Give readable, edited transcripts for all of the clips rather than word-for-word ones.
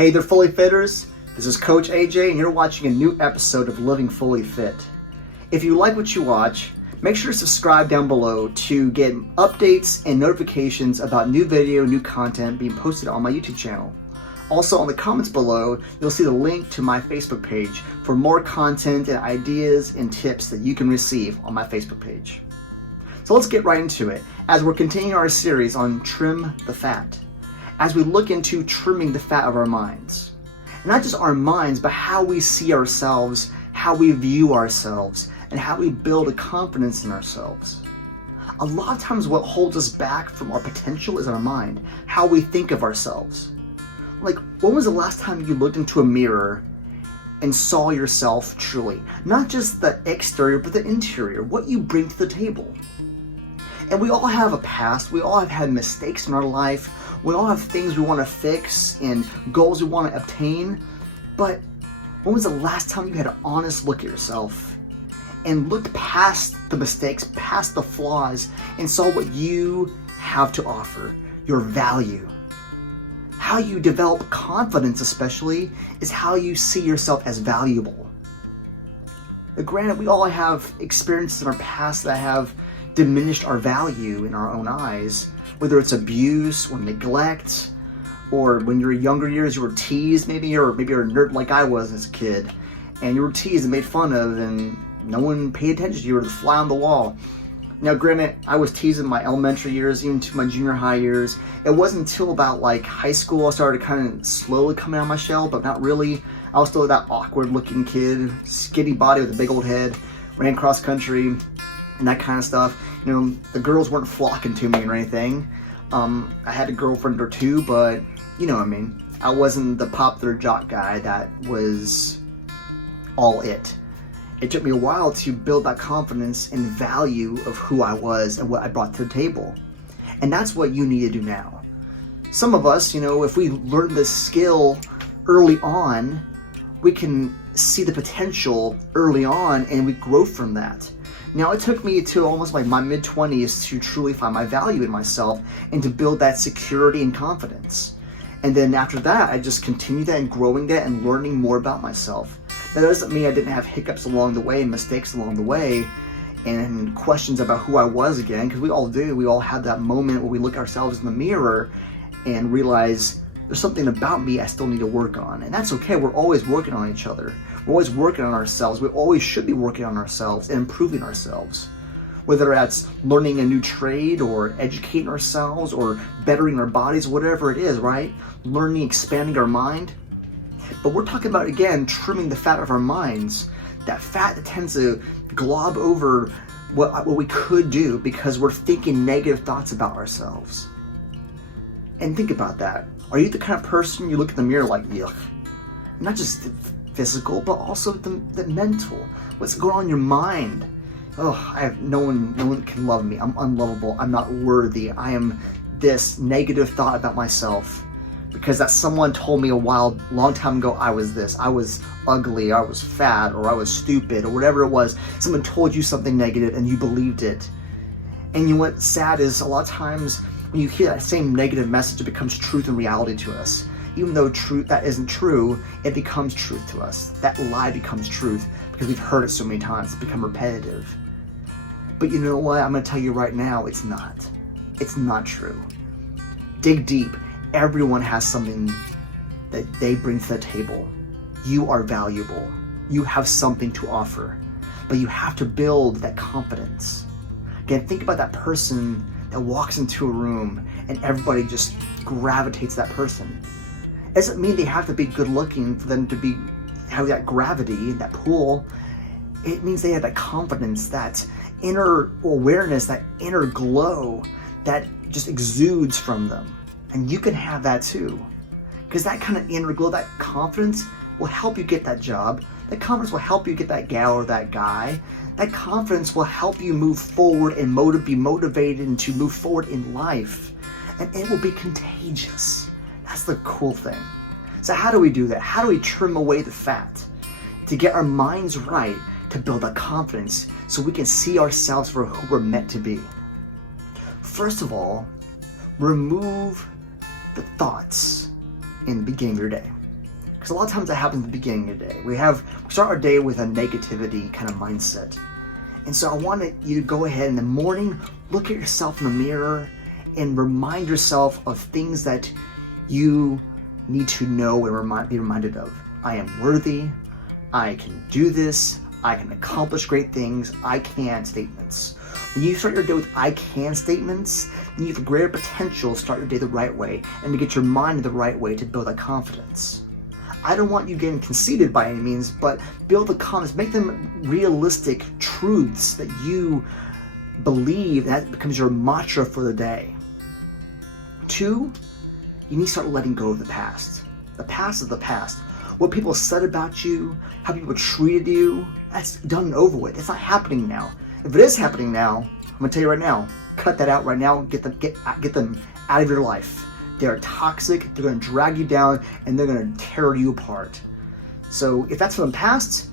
Hey there, Fully Fitters. This is Coach AJ, and you're watching a new episode of Living Fully Fit. If you like what you watch, make sure to subscribe down below to get updates and notifications about new video, new content being posted on my YouTube channel. Also, on the comments below, you'll see the link to my Facebook page for more content and ideas and tips that you can receive on my Facebook page. So let's get right into it as we're continuing our series on Trim the Fat, as we look into trimming the fat of our minds. And not just our minds, but how we see ourselves, how we view ourselves, and how we build a confidence in ourselves. A lot of times what holds us back from our potential is our mind, how we think of ourselves. Like, when was the last time you looked into a mirror and saw yourself truly? Not just the exterior, but the interior, what you bring to the table. And we all have a past, we all have had mistakes in our life, we all have things we want to fix and goals we want to obtain. But when was the last time you had an honest look at yourself and looked past the mistakes, past the flaws, and saw what you have to offer, your value? How you develop confidence, especially, is how you see yourself as valuable. But granted, we all have experiences in our past that have diminished our value in our own eyes, whether it's abuse or neglect, or when you're younger years you were teased, maybe you're a nerd like I was as a kid, and you were teased and made fun of, and no one paid attention to you. You were the fly on the wall. Now, granted, I was teased in my elementary years, even to my junior high years. It wasn't until about like high school I started kind of slowly coming out of my shell, but not really. I was still that awkward looking kid, skinny body with a big old head, ran cross country, and that kind of stuff. You know, the girls weren't flocking to me or anything. I had a girlfriend or two, but you know what I mean. I wasn't the popular jock guy that was all it. It took me a while to build that confidence and value of who I was and what I brought to the table. And that's what you need to do now. Some of us, you know, if we learn this skill early on, we can see the potential early on and we grow from that. Now, it took me to almost like my mid-20s to truly find my value in myself and to build that security and confidence. And then after that, I just continued that and growing that and learning more about myself. That doesn't mean I didn't have hiccups along the way and mistakes along the way and questions about who I was again, because we all do. We all have that moment where we look ourselves in the mirror and realize there's something about me I still need to work on. And that's okay. We're always working on each other. We're always working on ourselves. We always should be working on ourselves and improving ourselves. Whether that's learning a new trade or educating ourselves or bettering our bodies, whatever it is, right? Learning, expanding our mind. But we're talking about, again, trimming the fat of our minds. That fat that tends to glob over what we could do because we're thinking negative thoughts about ourselves. And think about that. Are you the kind of person you look in the mirror like, yuck? Not just the physical, but also the mental. What's going on in your mind? Oh, no one can love me. I'm unlovable. I'm not worthy. I am this negative thought about myself because that someone told me long time ago I was this. I was ugly, I was fat, or I was stupid, or whatever it was. Someone told you something negative and you believed it. And you know what's sad is a lot of times when you hear that same negative message, it becomes truth and reality to us. Even though that isn't true, it becomes truth to us. That lie becomes truth because we've heard it so many times. It's become repetitive. But you know what? I'm going to tell you right now, it's not. It's not true. Dig deep. Everyone has something that they bring to the table. You are valuable. You have something to offer. But you have to build that confidence. Again, think about that person that walks into a room and everybody just gravitates to that person. It doesn't mean they have to be good looking for them to have that gravity, that pull. It means they have that confidence, that inner awareness, that inner glow that just exudes from them. And you can have that too. Because that kind of inner glow, that confidence will help you get that job. That confidence will help you get that gal or that guy. That confidence will help you move forward and be motivated and to move forward in life. And it will be contagious. That's the cool thing. So how do we do that? How do we trim away the fat? To get our minds right, to build that confidence so we can see ourselves for who we're meant to be. First of all, remove the thoughts in the beginning of your day. Because a lot of times that happens at the beginning of the day. We start our day with a negativity kind of mindset. And so I want you to go ahead in the morning, look at yourself in the mirror, and remind yourself of things that you need to know and be reminded of. I am worthy. I can do this. I can accomplish great things. I can statements. When you start your day with I can statements, then you have greater potential to start your day the right way and to get your mind in the right way to build that confidence. I don't want you getting conceited by any means, but build the confidence, make them realistic truths that you believe, and that becomes your mantra for the day. 2, you need to start letting go of the past. The past is the past. What people said about you, how people treated you, that's done and over with. It's not happening now. If it is happening now, I'm gonna tell you right now, cut that out right now. Get them out of your life. They're toxic. They're gonna drag you down, and they're gonna tear you apart. So if that's from the past,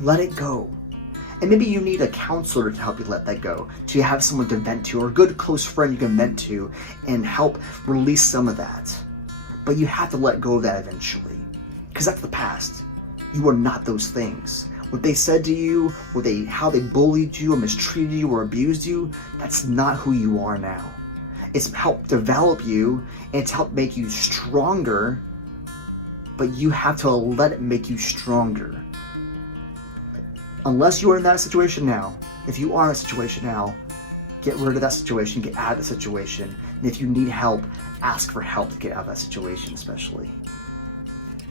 let it go. And maybe you need a counselor to help you let that go. To have someone to vent to, or a good close friend you can vent to, and help release some of that. But you have to let go of that eventually, because that's the past. You are not those things. What they said to you, how they bullied you or mistreated you or abused you, that's not who you are now. It's helped develop you, and it's helped make you stronger, but you have to let it make you stronger. Unless you are in that situation now, if you are in a situation now, get rid of that situation, get out of the situation. And if you need help, ask for help to get out of that situation especially.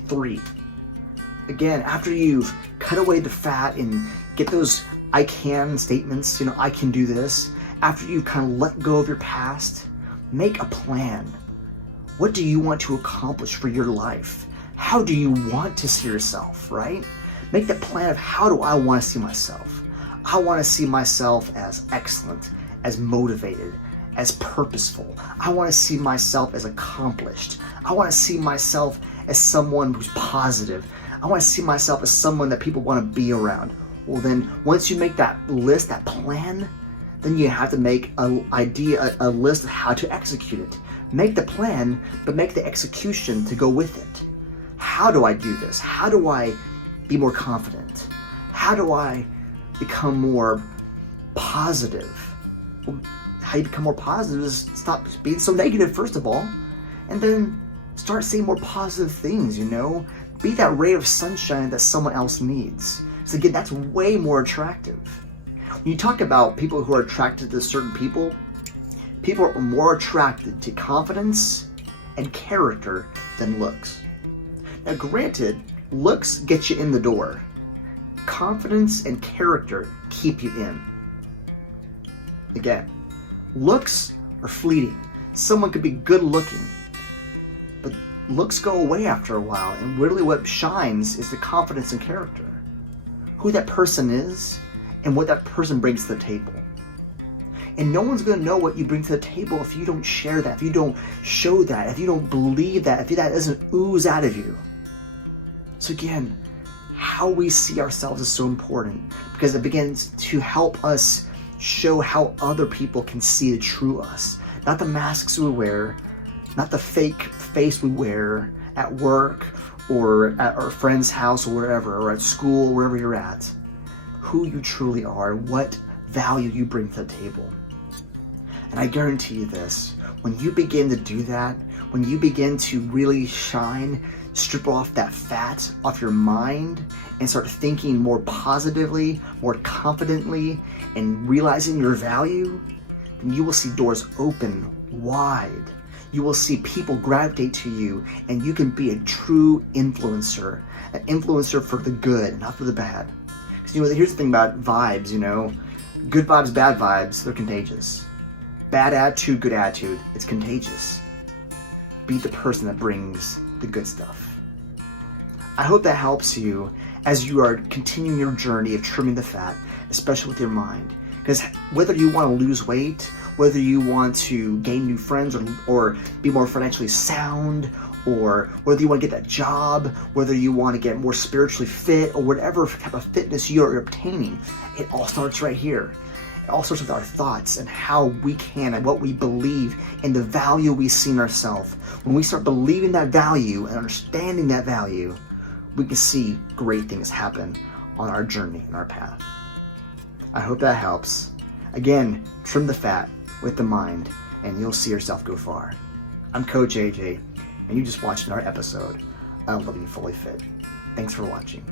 3, again, after you've cut away the fat and get those I can statements, I can do this, after you kind of let go of your past, make a plan. What do you want to accomplish for your life? How do you want to see yourself, right? Make the plan of how do I want to see myself? I want to see myself as excellent, as motivated, as purposeful. I want to see myself as accomplished. I want to see myself as someone who's positive. I want to see myself as someone that people want to be around. Well then, once you make that list, that plan, then you have to make a list of how to execute it. Make the plan, but make the execution to go with it. How do I do this? How do I be more confident? How do I become more positive? Well, how you become more positive is stop being so negative, first of all, and then start saying more positive things, Be that ray of sunshine that someone else needs. So again, that's way more attractive. When you talk about people who are attracted to certain people are more attracted to confidence and character than looks. Now granted, looks get you in the door. Confidence and character keep you in. Again, looks are fleeting. Someone could be good looking, but looks go away after a while, and really what shines is the confidence and character. Who that person is and what that person brings to the table. And no one's going to know what you bring to the table if you don't share that, if you don't show that, if you don't believe that, if that doesn't ooze out of you. So again, how we see ourselves is so important, because it begins to help us show how other people can see the true us. Not the masks we wear, not the fake face we wear at work or at our friend's house or wherever, or at school, wherever you're at. Who you truly are, what value you bring to the table. And I guarantee you this, when you begin to do that, when you begin to really shine, strip off that fat off your mind and start thinking more positively, more confidently, and realizing your value, then you will see doors open wide. You will see people gravitate to you, and you can be a true influencer, an influencer for the good, not for the bad. Because here's the thing about vibes, good vibes, bad vibes, they're contagious. Bad attitude, good attitude, it's contagious. Be the person that brings the good stuff. I hope that helps you as you are continuing your journey of trimming the fat, especially with your mind. Because whether you want to lose weight, whether you want to gain new friends or be more financially sound, or whether you want to get that job, whether you want to get more spiritually fit, or whatever type of fitness you're obtaining, it all starts right here. It all starts with our thoughts and how we can and what we believe and the value we see in ourselves. When we start believing that value and understanding that value, we can see great things happen on our journey and our path. I hope that helps. Again, trim the fat with the mind, and you'll see yourself go far. I'm Coach AJ, and you just watched another episode of Living Fully Fit. Thanks for watching.